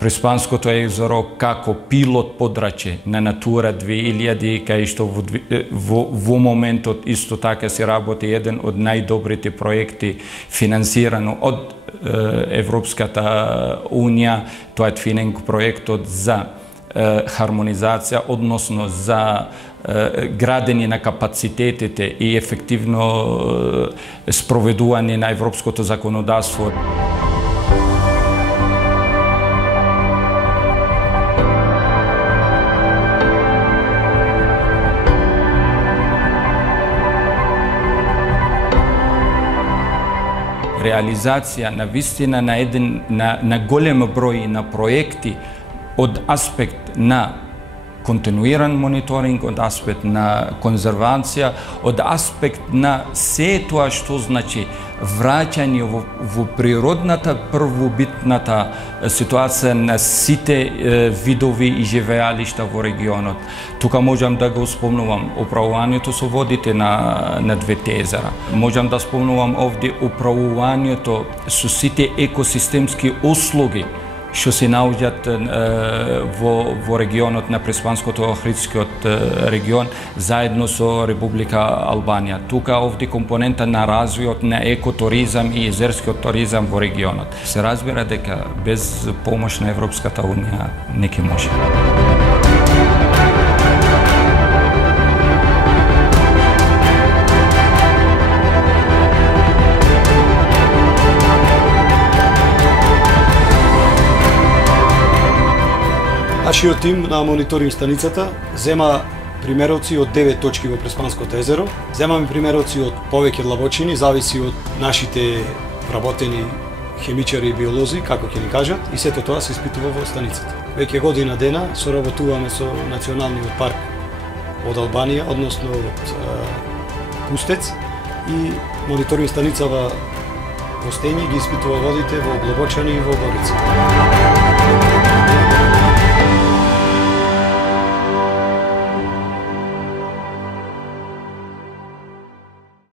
Преспанското езеро како пилот подраче на Натура 2000, кај што во моментот исто така се работи еден од најдобрите проекти финансирано од Европската Унија, тоа е твининг проектот за хармонизација, односно за градење на капацитетите и ефективно спроведување на европското законодавство. Реализација на вистина на голем број на проекти од аспект на континуиран мониторинг, од аспект на конзервација, од аспект на се тоа што значи враќање во природната првобитната ситуација на сите видови и живеалишта во регионот. Тука можам да го спомнувам управувањето со водите на двете езера. Можам да спомнувам овде управувањето со сите екосистемски услуги што се наоѓаат во регионот на Преспанското Охридскиот регион заедно со Република Албанија. Тука овде компонента на развојот на екотуризам и езерскиот туризам во регионот. Се разбира дека без помош на Европската Унија не ќе може. Нашиот тим на мониторинг станицата зема примероци од 9 точки во Преспанското езеро. Земаме примероци од повеќе длабочини, зависи од нашите вработени хемичари и биолози, како ќе ни кажат, и сето тоа се испитува во станицата. Веќе година дена соработуваме со Националниот парк од Албанија, односно од Пустец, и мониторинг станицава во Стењи ги испитува водите во Глобочани и во Горица.